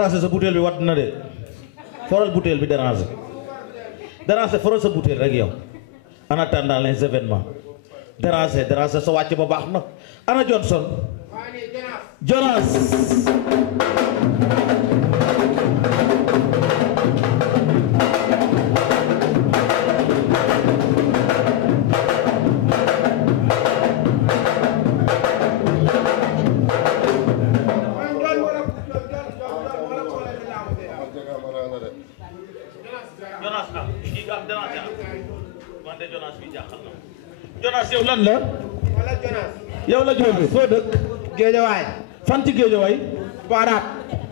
déranger sa bouteille bi wadd na de foral bouteille bi déranger foral sa bouteille rek yow en attendant les événements déranger sa wàcc ba baax na ana Johnson Jonas Jonas yow lan la wala Jonas yow la Jonas foo dëkk Géejawaay fan ci Géejawaay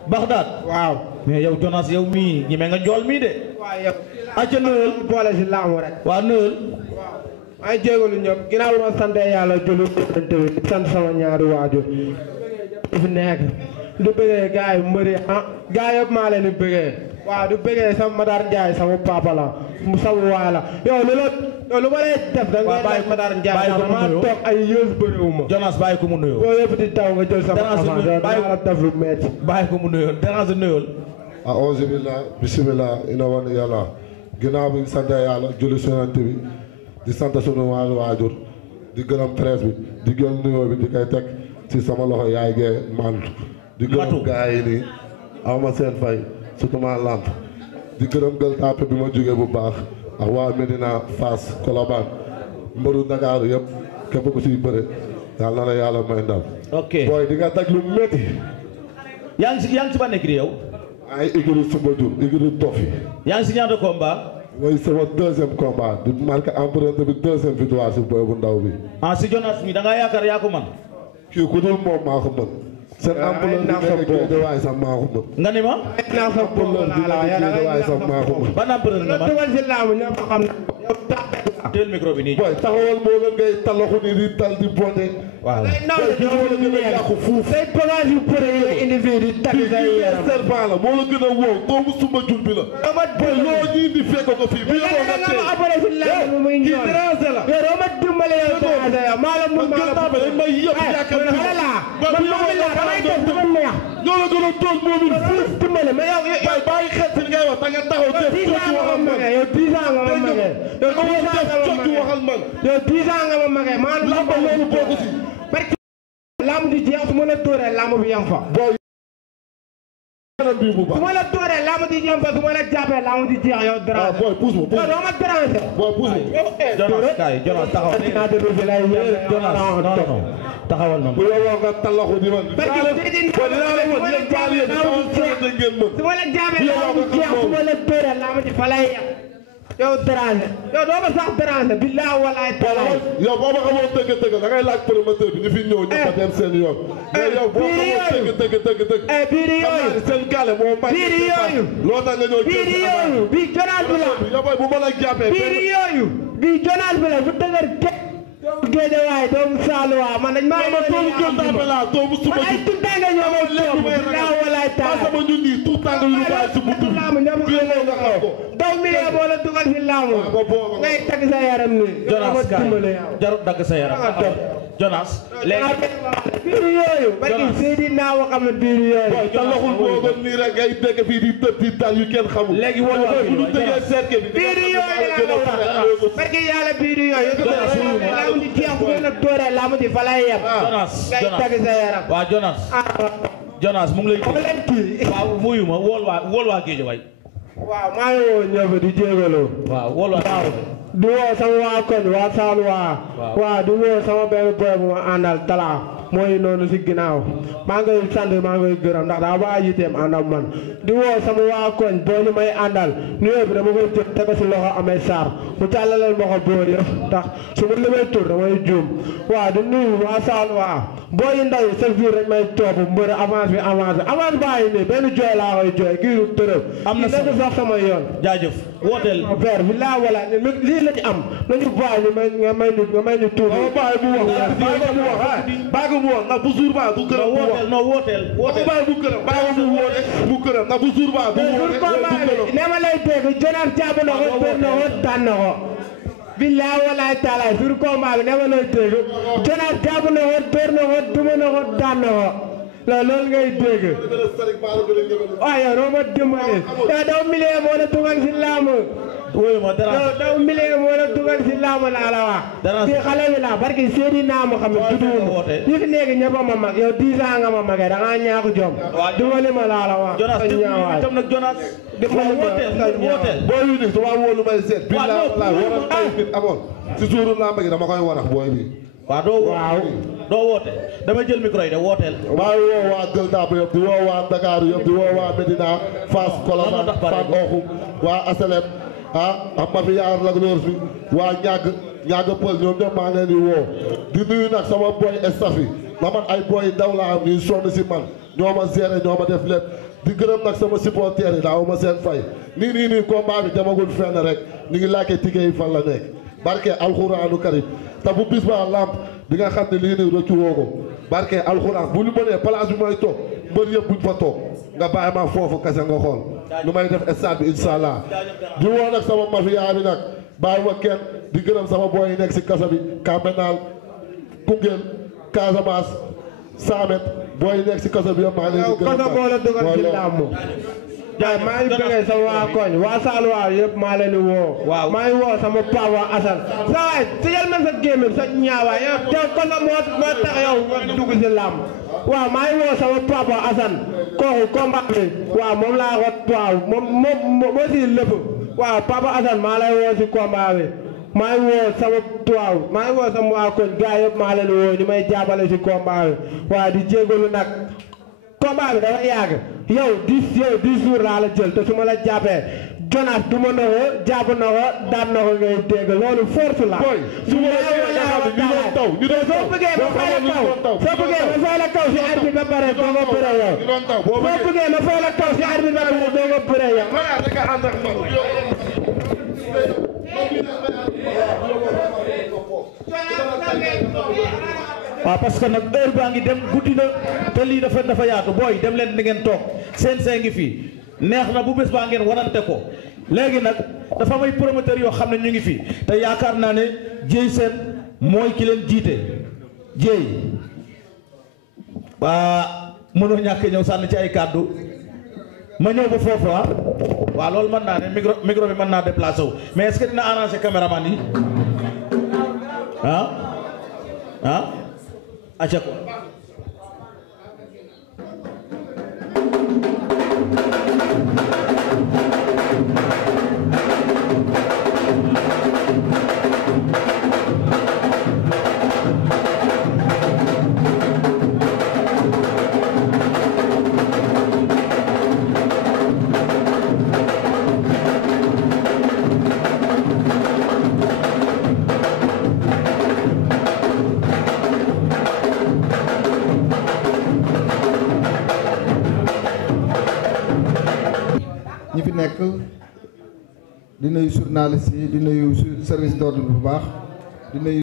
Baxdaad waaw mais yow Jonas yow mii ñi me nga njool mii de waaw yow acca nëwal boole si laamu rek waa nëwal waaw maa ngi jégalu ñëpp ginnaaw ma sant yàlla jëlu di sant sama ñaari waajur fi nekk du bëggee gars yi mbëri gars yëpp maa leen di bëggee waaw du bëggee sama Madar Ndiaye sama papa la mu sama waay la yow lu ma lay def da nga bàyyi Madar Ndiaye maa toog ay yëf bëriwuma Jonas bàyyi ko mu nuyoo boo yëpp di taw nga jël sama avance bàyyi la def lu metti bàyyi ko mu nuyoo dérange nuyoo auzu billah bismillah ina wan yàlla ginnaaw bi sant yàlla julli sonant bi di sant sunu waajur di gërëm presse bi di jël nuyoo bi di koy teg ci sama loxo yaay gee mantu di gërëm gaay yi nii awma seen fay surtout ma lamp di gërëm gël tàppe bi ma jógee bu baax ak waa Medina Fass Colobane mbëru Dakar yëpp képp ku siy bëre yàlla na la yàlla may ndam ok booy di nga teg lu métti yaa ngi si ban écurie yow ay écurie Soumbédioune écurie Dofi yaa ngi si ñaata combat mooy sama deuxième combat di marqué empreinte bi deuxième victoire si booy bu ndaw bi si Jonas mi da ngaa yaakaar yaa ko man kii ku dul moom maa ko mën seen ampleur bi nekk Géejawaay sax maa ko mën nga ni ma naa sa ampleur bi nekk Géejawaay sax maa ko mën ban empereur nga man dugal si laamu ñëpp xam na teel micro bi nii booy taxawal moo gën ngay talaxu ni di tal di bonde waaw naw booy moo la gën a yàqu fuuf say bagage yu bëre yi indi fii di tagg say yaram serpent la moo la gën a wow doomu Soumbédioune bi la booy loo ñi indi fekk ko fii bi yow nga tey ma abonné si laamu muy kii ñoon déranger la yow doo ma dimbale yow déranger yow maa la mun maa la man dañ may yëpp yaakaar man xale laa man loolu laa damay def dama neex ñoo la gën a toog moom it fuuf dimbale mais yow booy bàyyi xel si ngay wax da nga taxaw def yow 10 ans nga ma magee yow 10 ans nga ma magee yow 10 ans nga ma magee waxal man yow 10 ans nga ma magee maa lamba loolu bokku si parce que lamb di jeex su ma la tóoree lamb bi yam fa booy bi bu baax su ma la tóoree lamb di yam fa su ma la jàppee lamb di jeex yow dara booy pousse ma yow doo ma déranger booy pousse ma Jonas kay Jonas taxawal Jonas non taxawal noonu bu yow nga talaxu di man parce que dinaa la mën yéen baal yéen sama frère ngeen mën su ma la jàppee lamb di jeex su ma la tóoree lamb di fa lay yam yow déranger yow doo ma sax déranger billahi wallahi taala yow boo ma xamoon dëgg da ngay laaj promoteur bi ñu fi ñëw ñëpp a dem seen yoon mais yow boo xamoon dëgg biiri yooyu seen gale moo may biiri yooyu loo tax nga ñëw biiri yooyu bii Jonas bi la yow boy bu ma la jàppee biiri yooyu bii Jonas bi la bu dëgër ke doomu Géejawaay doomu Saaluwa man dañ maa ma doomu Gëndaame laa doomu man ay tuddanga ñoo ma toog billahi wallahi taala sama ñun nii tout tàng yu bàyyi si buntu laamu ñoo ma xam nga ko daw mi ne boo la dugal fi laamu ngay tagg sa yaram ni Jonas kay jarut dagg sa yaram Jonas léegi biiri yooyu barki Seydina wa xam ne biiri yooyu te loxul boo gën nii rek ngay dëkk fii di tëb di dal yu kenn xamul léegi wol waa bu ñu tëjee cercle bi biiri yooyu la wax barki yàlla biiri yooyu laamu di jeex bu ngeen a dooree laamu di fa lay yem ngay tagg sa yaram waaw Jonas mu ngi lay waaw wuyu ma wool waa Géejawaay waaw maa ngi woo ñëpp di jégaloo waaw wool waa di woo sama waa koñ waa Saaluwa waaw di woo sama benn boy bu ma àndal Talla mooy noonu si ginnaaw maa ngi sant maa ngi gërëm ndax daa waa yiteem ànd ak man di woo sama waa koñ boo ñu may àndal nuyoo bi dama koy jël teg si loxo amee Sarr mu tàllaleel ma ko boor yëpp ndax su ma limee tur damay juum waaw di nuyu waa Saaluwa boo yi ndaw yi chaque jour rek may topp mbër avance baa yi nii benn jooy laa koy jooy kii du tërëb am na sax sama yoon jaajëf wooteel père bi laa wala lii la ci am nañu bàyyi nga may ñu tuuti bàyyi mu wax mu wax ndax bu jour ba du gërëm mu wax non wooteel bàyyi mu gërëm bàyyi mu gërëm ndax bu jour ba du woote ne ma lay dégg Jonas jàpp na ko dóor na ko daan na ko billahi wallahi taala sur combat bi ne ma lay dégg Jonas jàpp na ko dóor na ko duma na ko daan na ko loolu ngay dégg waaw yow doo ma dimbali yow daw milieu moo la dugal si laamu wóoyu ma dara daw milieu moo la dugal si laamu laa la wax fii xale bi la barki seedi naa ma xam ne duduwul ñi fi nekk ñëpp a ma mag yow 10 ans nga ma magee da ngaa ñaaku jom dimbali ma laa la wax Jonas tam nag Jonas wooteel booy yu ni su ma wóolu may seet bi la waral ay nit amoon si suuru làmb gi dama koy warax booy bi waaw doo woote dama jël micro yi de wooteel maa ngi woo waa Gueule Tapée yëpp di woo waa Dakar yëpp di woo waa Medina Fass Colobane Fann Oxum waa Asalem am ma fi yaar Lac Rose bi waa ñàgg pël ñoom ñëpp maa ngi leen di woo di nuyu nag sama boy staff yi ma man ay boy ndaw laa am ñuy sonn si man ñoo ma géré ñoo ma def lépp di gërëm nag sama supporters yi daaw ma seen fay nii combat bi demagul fenn rek ñu ngi laajte ticket yi fan la nekk barke alxuraanu karim te bu bis ba lamp di nga xam ne lii nii rëccu woo ko barke alxuraan bu ñu mënee place bi may toog mbër yëpp buñ fa toog nga bàyyi ma foofu kese nga xool lu may def stade bi incha allah di woo nag sama mafia bi nag bàyyi ma kenn di gërëm sama boy yi nekk si kasa bi Kambenal Koungheul Casamance Samet boy yi nekk si kasa bi yëpp maa ngi leen di gërëm moo la dugal ci làmb jaay maa ngi bëggee sama waa koñ waa Saloua yëpp maa leen di woo maa ngi woo sama papa Assane sa waay tëjal man sa gémmiñ sa ñaawaay yow teew kasa moo tax yow nga dugg si làmb waaw maa ngi woo sama papa Assane kooku combat bi waaw moom laa ko waaw moom moo si lépp waaw papa Assane maa lay woo si combat bi maa ngi woo sama maa ngi woo sama waa koñ gars yëpp maa leen di woo ñu may jàppale si combat bi waaw di jégalu nag combat bi dafa yàgg yow 10 jours laa la jël te su ma la jàppee Jonas du ma na ko jàpp na ko daan na ko ngay dégg loolu force la. su ma la jëlee taw soo bëggee ma fay la kaw si arbitre ba pare doo ko bëre yow. soo bëggee ma fay la kaw si arbitre ba pare doo ko bëre yow. waaw parce que nag heure baa ngi dem guddi na te lii dafa yaatu booy dem leen di ngeen toog seen ngi fii neex na bu bés baa ngeen wanante ko léegi nag dafa may promoteur yoo xam ne ñu ngi fii te yaakaar naa ne Dieye Sène mooy ki leen jiite Dieye waa mënoo ñàkk ñëw sànni ci ay kàddu ma ñëw ba foofu waaw loolu mën naa ne micro bi mën naa déplacé wu mais est-ce que dina arranger caméraman yi acca ko ñi fi nekk di nuyu journaliste yi di nuyu service d'ordre bu baax di nuyu